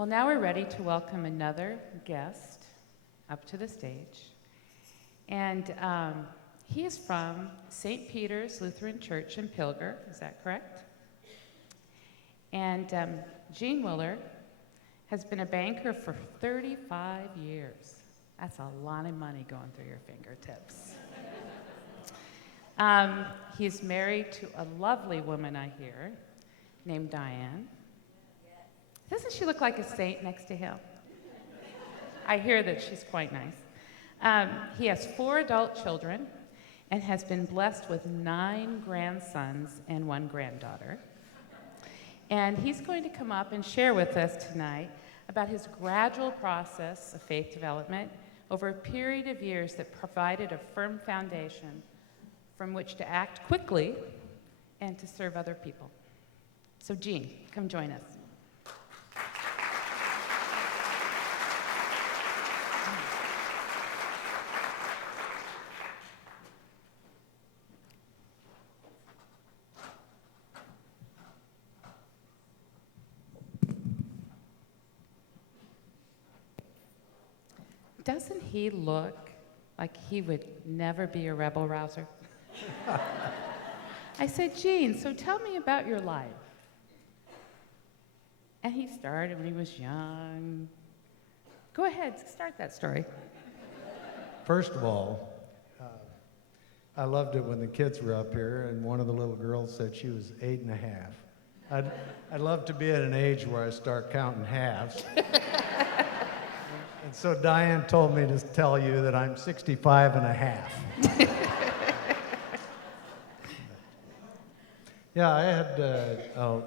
Well, now we're ready to welcome another guest up to the stage. And he is from St. Peter's Lutheran Church in Pilger, is that correct? And Gene Willer has been a banker for 35 years. That's a lot of money going through your fingertips. He's married to a lovely woman, I hear, named Diane. Doesn't she look like a saint next to him? I hear that she's quite nice. He has 4 adult children and has been blessed with 9 grandsons and 1 granddaughter. And he's going to come up and share with us tonight about his gradual process of faith development over a period of years that provided a firm foundation from which to act quickly and to serve other people. So Gene, come join us. Doesn't he look like he would never be a rebel rouser? I said, Gene, so tell me about your life. And he started when he was young. Go ahead, start that story. First of all, I loved it when the kids were up here and one of the little girls said she was 8 and a half. I'd love to be at an age where I start counting halves. And so Diane told me to tell you that I'm 65 and a half. Yeah, I had,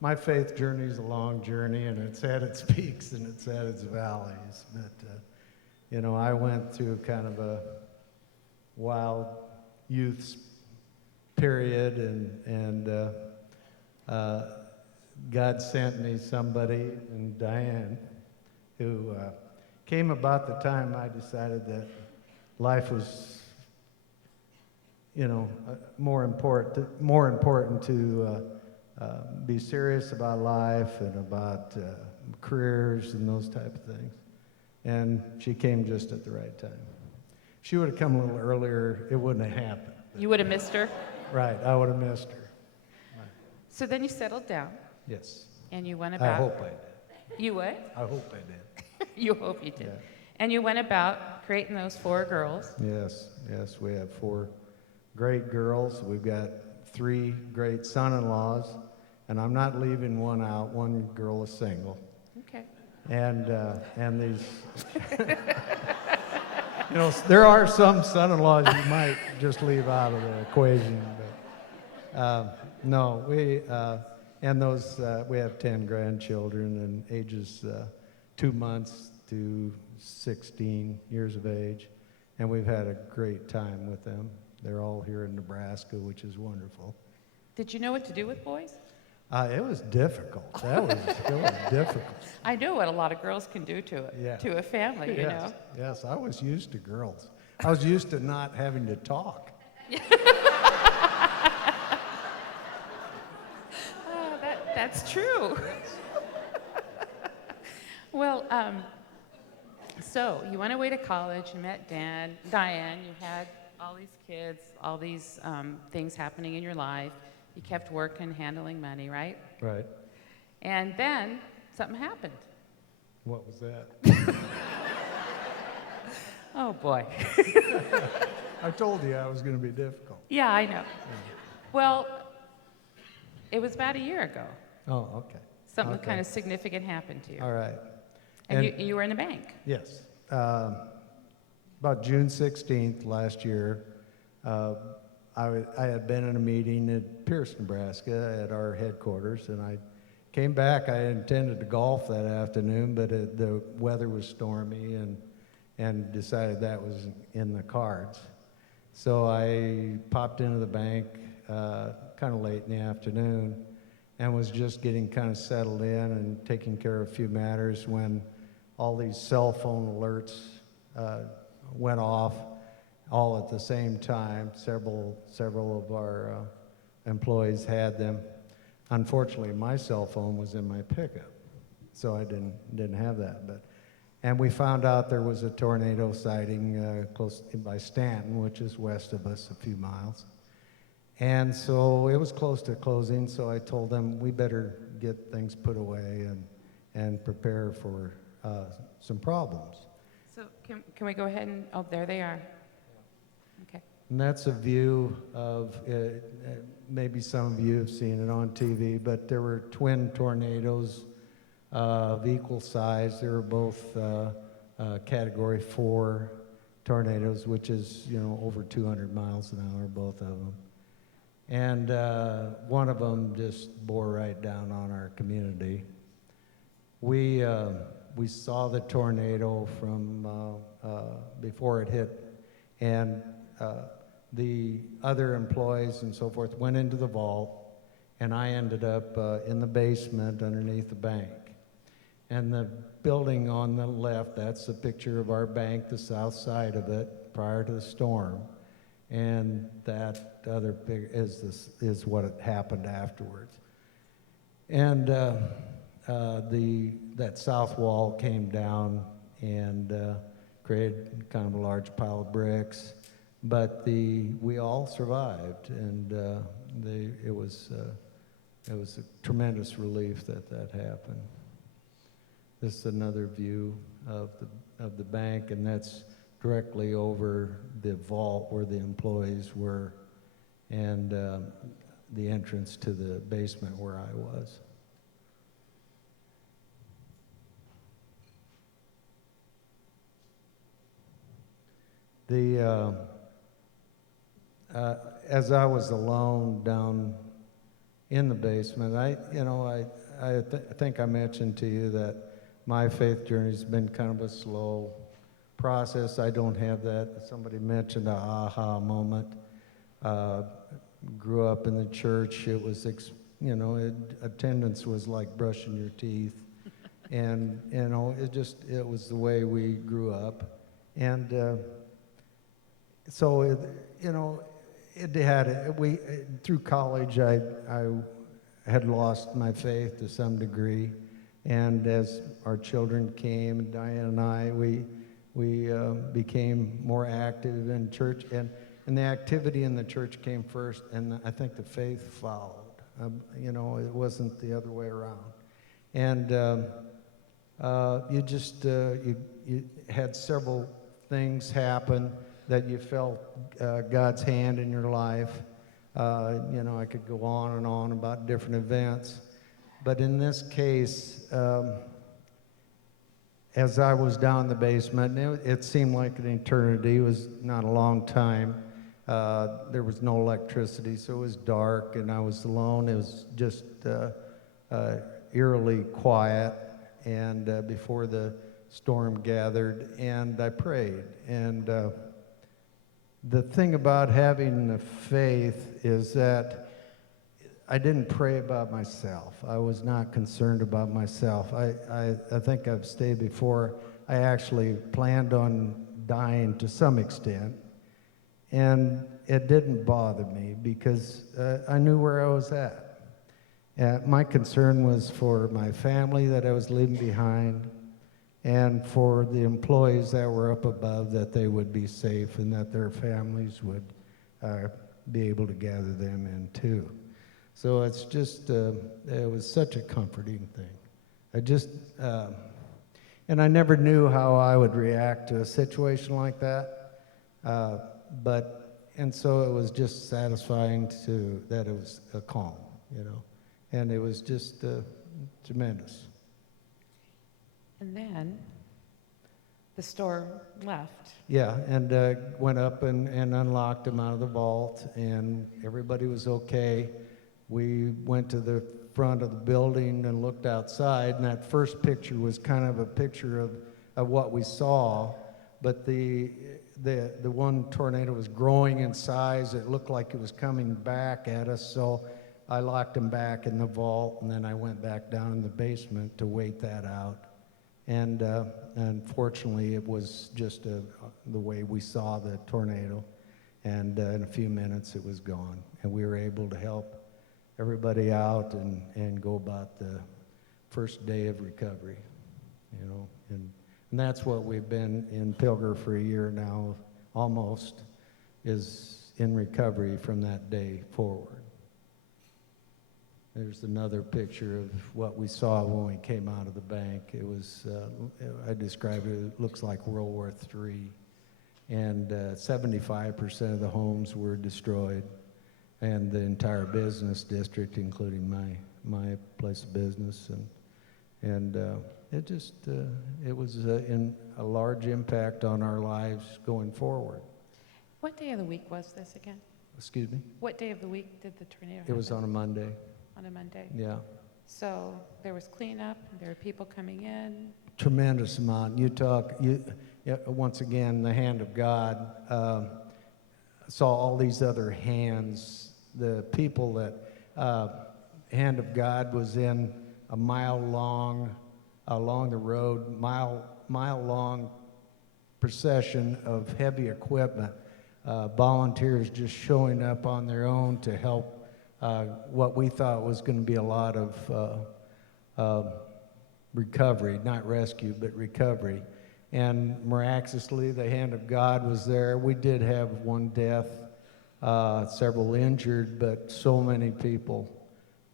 my faith journey is a long journey, and it's had its peaks and it's had its valleys. But, I went through kind of a wild youth period, and God sent me somebody, and Diane, who came about the time I decided that life was, more important to be serious about life and about careers and those type of things. And she came just at the right time. If she would have come a little earlier, it wouldn't have happened. You would have missed her? Right, I would have missed her. So then you settled down. Yes. And you went about... I hope I did. You what? I hope I did. You hope you did. Yeah. And you went about creating those 4 girls. Yes, we have 4 great girls. We've got 3 great son-in-laws, and I'm not leaving one out. One girl is single. Okay. And these, there are some son-in-laws you might just leave out of the equation, but no, we have 10 grandchildren and ages 2 months to 16 years of age, and we've had a great time with them. They're all here in Nebraska, which is wonderful. Did you know what to do with boys? It was difficult. It was difficult. I know what a lot of girls can do to a family, you know. Yes, I was used to girls. I was used to not having to talk. That's true. Well, so you went away to college, you met Diane, you had all these kids, all these things happening in your life. You kept working, handling money, right? Right. And then something happened. What was that? Oh, boy. I told you I was going to be difficult. Yeah, I know. Yeah. Well, it was about a year ago. Oh, okay. Something kind of significant happened to you. All right. And you were in the bank. Yes. About June 16th last year, I had been in a meeting at Pierce, Nebraska at our headquarters, and I came back. I intended to golf that afternoon, but the weather was stormy and decided that was in the cards. So I popped into the bank kind of late in the afternoon and was just getting kind of settled in and taking care of a few matters when all these cell phone alerts went off all at the same time. Several of our employees had them. Unfortunately, my cell phone was in my pickup. so I didn't have that. And we found out there was a tornado sighting close by Stanton, which is west of us a few miles. And so it was close to closing, so I told them we better get things put away and prepare for some problems. So can we go ahead and, oh, there they are. Okay. And that's a view of, maybe some of you have seen it on TV, but there were twin tornadoes of equal size. They were both Category 4 tornadoes, which is, over 200 miles an hour, both of them. And one of them just bore right down on our community. We saw the tornado from before it hit, and the other employees and so forth went into the vault, and I ended up in the basement underneath the bank. And the building on the left, that's a picture of our bank, the south side of it, prior to the storm. And that other picture is what had happened afterwards. And that south wall came down and created kind of a large pile of bricks. But we all survived, and it was a tremendous relief that happened. This is another view of the bank, and that's directly over the vault where the employees were, and the entrance to the basement where I was. As I was alone down in the basement, I think I mentioned to you that my faith journey has been kind of a slow process. I don't have that. Somebody mentioned an aha moment. Grew up in the church. It was, attendance was like brushing your teeth. And, it was the way we grew up. And so, through college, I had lost my faith to some degree. And as our children came, Diane and I, we became more active in church, and the activity in the church came first, and I think the faith followed. It wasn't the other way around. And you had several things happen that you felt God's hand in your life. I could go on and on about different events. But in this case, as I was down in the basement, it seemed like an eternity. It was not a long time. There was no electricity, so it was dark, and I was alone. It was just eerily quiet, and before the storm gathered, and I prayed. And the thing about having the faith is that I didn't pray about myself. I was not concerned about myself. I think I've stated before, I actually planned on dying to some extent, and it didn't bother me because I knew where I was at. My concern was for my family that I was leaving behind, and for the employees that were up above, that they would be safe and that their families would be able to gather them in too. So it's just, it was such a comforting thing. And I never knew how I would react to a situation like that. And so it was just satisfying that it was a calm, and it was just tremendous. And then the storm left. Yeah, and went up and unlocked them out of the vault, and everybody was okay. We went to the front of the building and looked outside, and that first picture was kind of a picture of what we saw, but the one tornado was growing in size. It looked like it was coming back at us, so I locked them back in the vault, and then I went back down in the basement to wait that out. And unfortunately, it was just the way we saw the tornado, and in a few minutes it was gone, and we were able to help everybody out and go about the first day of recovery, you know, and that's what we've been in Pilger for a year now, almost, is in recovery from that day forward. There's another picture of what we saw when we came out of the bank. It was, I described it, it looks like World War III. And 75% of the homes were destroyed, and the entire business district, including my place of business. And it just, it was in a large impact on our lives going forward. What day of the week was this again? Excuse me? What day of the week did the tornado happen? It was on a Monday. On a Monday? Yeah. So there was cleanup, there were people coming in. Tremendous amount. Once again, the hand of God saw all these other hands. The people that hand of God was in a mile long, along the road, mile long procession of heavy equipment. Volunteers just showing up on their own to help what we thought was going to be a lot of recovery, not rescue, but recovery. And miraculously, the hand of God was there. We did have one death, several injured, but so many people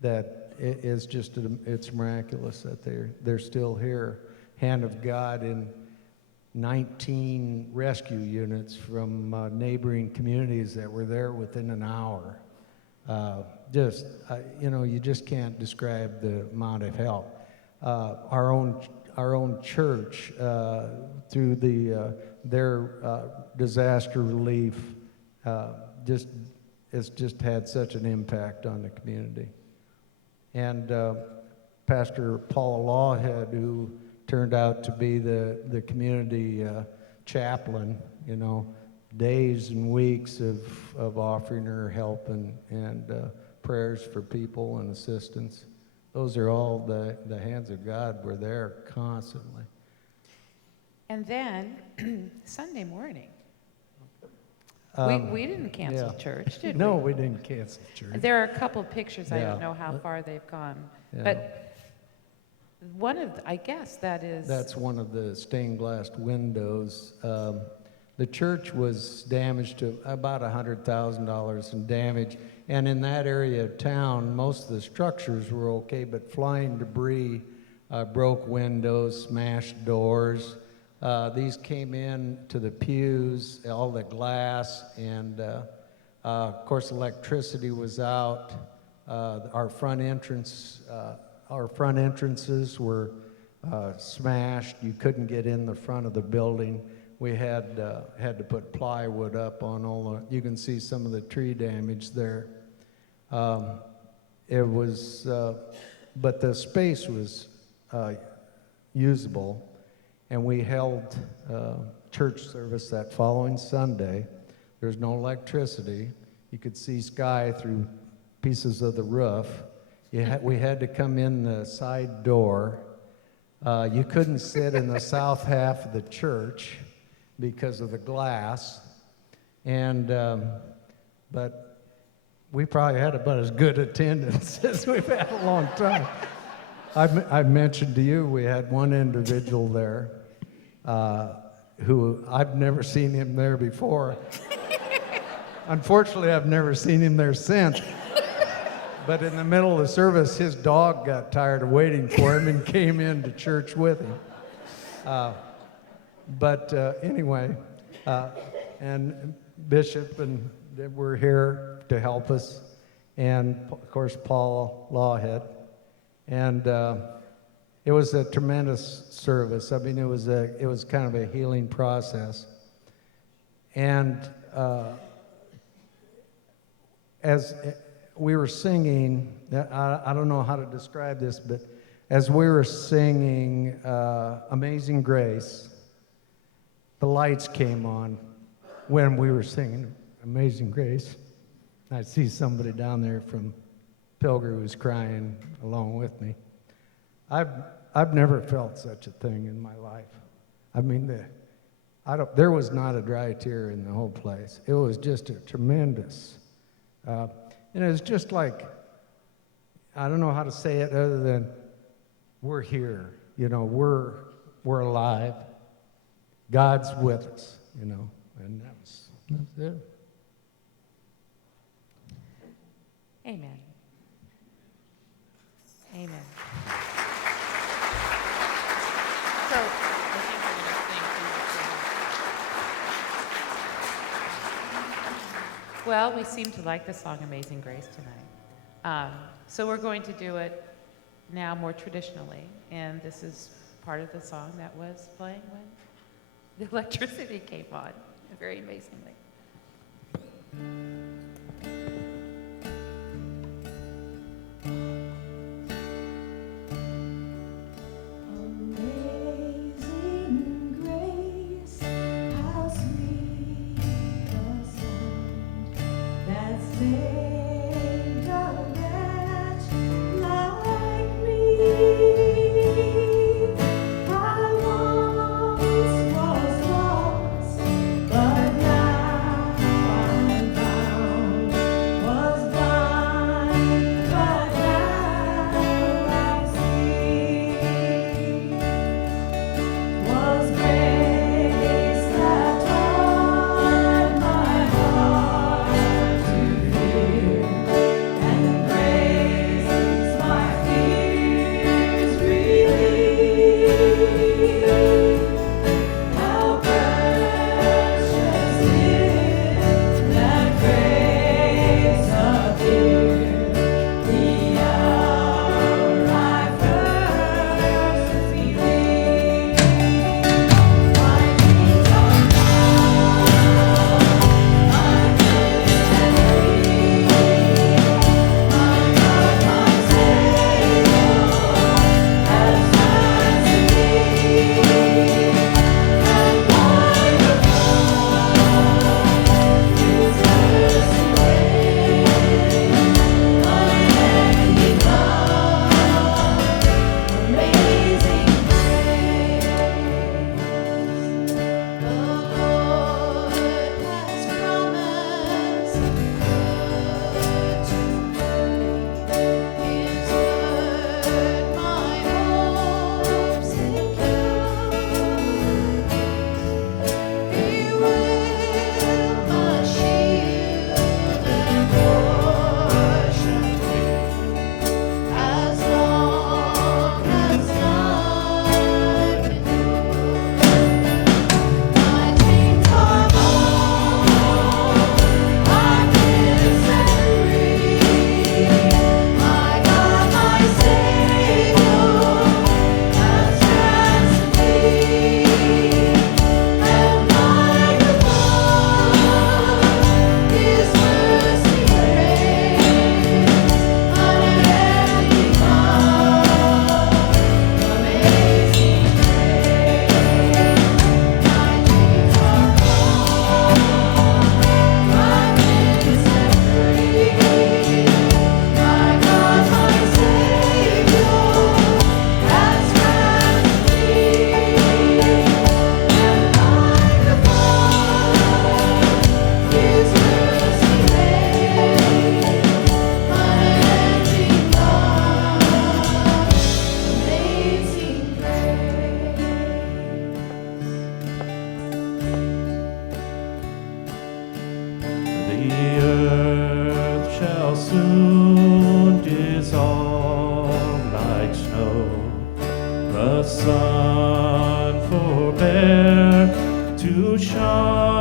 that it's miraculous that they're still here. Hand of God in 19 rescue units from neighboring communities that were there within an hour. You just can't describe the amount of help. Our own church, through their disaster relief, it's just had such an impact on the community. And Pastor Paul Lawhead, who turned out to be the community chaplain, you know, days and weeks of offering her help and prayers for people and assistance. Those are all the hands of God were there constantly. And then Sunday morning, we didn't cancel church, did we? No, we didn't cancel church. There are a couple pictures. I Yeah. don't know how far they've gone. Yeah. But I guess that is... That's one of the stained glass windows. The church was damaged to about $100,000 in damage. And in that area of town, most of the structures were okay, but flying debris broke windows, smashed doors. These came in to the pews, all the glass, and of course electricity was out. Our front entrances were smashed. You couldn't get in the front of the building. We had to put plywood up on all the. You can see some of the tree damage there. It was, but the space was usable. And we held church service that following Sunday. There's no electricity. You could see sky through pieces of the roof. We had to come in the side door. You couldn't sit in the south half of the church because of the glass. And but we probably had about as good attendance as we've had in a long time. I mentioned to you we had one individual there who I've never seen him there before. Unfortunately, I've never seen him there since. But in the middle of the service, his dog got tired of waiting for him and came into church with him. Anyway, and Bishop and they were here to help us, and of course Paul Lawhead. And it was a tremendous service. I mean, it was kind of a healing process. And as we were singing, I don't know how to describe this, but as we were singing Amazing Grace, the lights came on when we were singing Amazing Grace. I see somebody down there from Pilger who's crying along with me. I've never felt such a thing in my life. I mean, there was not a dry tear in the whole place. It was just a tremendous, and it was just like, I don't know how to say it other than we're here. We're alive. God's with us, and that's it. Amen. Amen. So, I think we're going to sing. Well, we seem to like the song Amazing Grace tonight. So we're going to do it now more traditionally. And this is part of the song that was playing when the electricity came on, very amazingly. snow. The sun forbear to shine, and the